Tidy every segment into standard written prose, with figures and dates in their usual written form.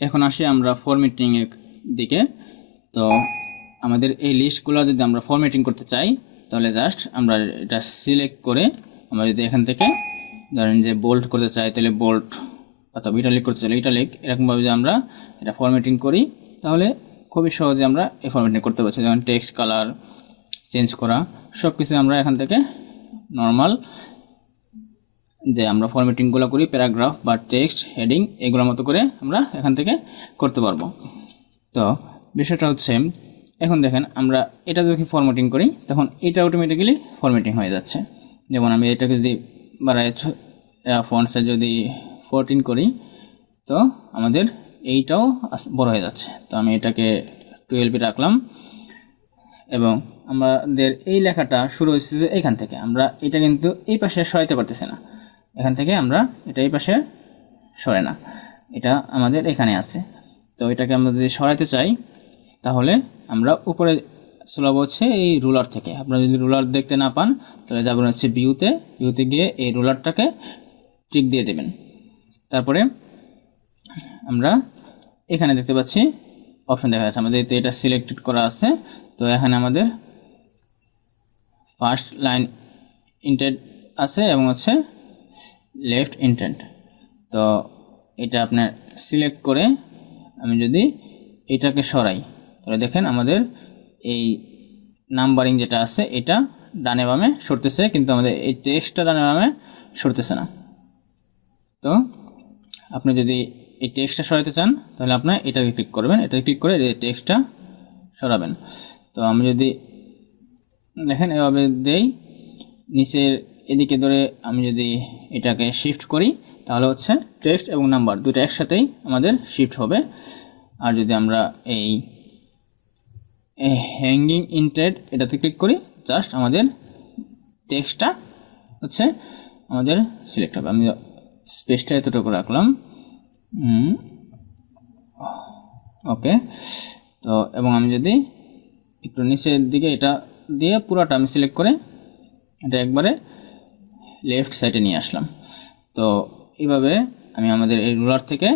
এখন আসি আমরা ফরম্যাটিং এর দিকে। তো আমাদের এই লিস্টগুলো যদি আমরা ফরম্যাটিং করতে চাই তাহলে জাস্ট আমরা এটা সিলেক্ট করে আমরা যদি এখান থেকে ধরেন যে বোল্ড করতে চাই তাহলে বোল্ড অথবা ইটালিক করতে চাইলে ইটালিক, এরকমভাবে যদি আমরা এটা ফরম্যাটিং করি তাহলে খুবই সহজে আমরা এই ফরম্যাটিং করতে পারছি। যেমন টেক্সট কালার চেঞ্জ করা সব কিছু আমরা এখান থেকে নর্মাল যে আমরা ফরম্যাটিংগুলো করি প্যারাগ্রাফ বা টেক্সট হেডিং এগুলোর মতো করে আমরা এখান থেকে করতে পারবো। তো বিষয়টা হচ্ছে এখন দেখেন আমরা এটা যদি ফরম্যাটিং করি তখন এটা অটোমেটিক্যালি ফরম্যাটিং হয়ে যাচ্ছে। যেমন আমি এটাকে যদি বাড়াই ফন্ট সাইজ যদি 14 করি তো আমাদের এইটাও বড় হয়ে যাচ্ছে। তো আমি এটাকে 12 রাখলাম এবং আমাদের এই লেখাটা শুরু হয়েছে যে এখান থেকে, আমরা এটা কিন্তু এই পাশে সরাইতে পারতেছি না, এখান থেকে আমরা এটা এই পাশে সরে না, এটা আমাদের এখানে আছে। তো এটাকে আমরা যদি সরাইতে চাই তাহলে আমরা উপরে চলাবো হচ্ছে এই রুলার থেকে। আপনারা যদি রুলার দেখতে না পান তাহলে যাবেন হচ্ছে ভিউতে গিয়ে এই রুলারটাকে টিক দিয়ে দেবেন। তারপরে আমরা এখানে দেখতে পাচ্ছি অপশন দেখা যাচ্ছে আমাদের এটা সিলেক্টেড করা আছে। তো এখানে আমাদের ফার্স্ট লাইন ইন্টেন্ট আছে এবং হচ্ছে লেফট ইন্টেন্ট। তো এটা আপনার সিলেক্ট করে আমি যদি এটাকে সরাই তাহলে দেখেন আমাদের এই নাম্বারিং যেটা আছে এটা ডানে বামে সরতেছে, কিন্তু আমাদের এই টেক্সটটা ডানে বামে সরতেছে না। তো আপনি যদি এই টেক্সটটা সরাতে চান তাহলে আপনার এটাকে ক্লিক করবেন, এটা ক্লিক করে এই টেক্সটটা সরাবেন। তো আমি যদি দেখেন এভাবে দেই নিচের এদিকে ধরে আমি যদি এটাকে শিফট করি তাহলে হচ্ছে টেক্সট এবং নাম্বার দুটো একসাথেই আমাদের শিফট হবে। আর যদি আমরা এই হ্যাঙ্গিং ইন্টেড এটাতে ক্লিক করি জাস্ট আমাদের টেক্সটটা হচ্ছে আমাদের সিলেক্ট হবে। আমি স্পেসটা এতটুকু রাখলাম, ওকে। তো এবং আমি যদি একটু নিচের দিকে এটা দিয়ে পুরোটা আমি সিলেক্ট করে এটা একবারে লেফট সাইডে নিয়ে আসলাম। তো এইভাবে আমি আমাদের এই রুলার থেকে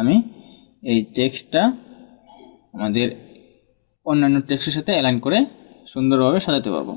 আমি এই টেক্সটটা আমাদের অন্যান্য টেক্সটের সাথে অ্যালাইন করে সুন্দরভাবে সাজাতে পারবো।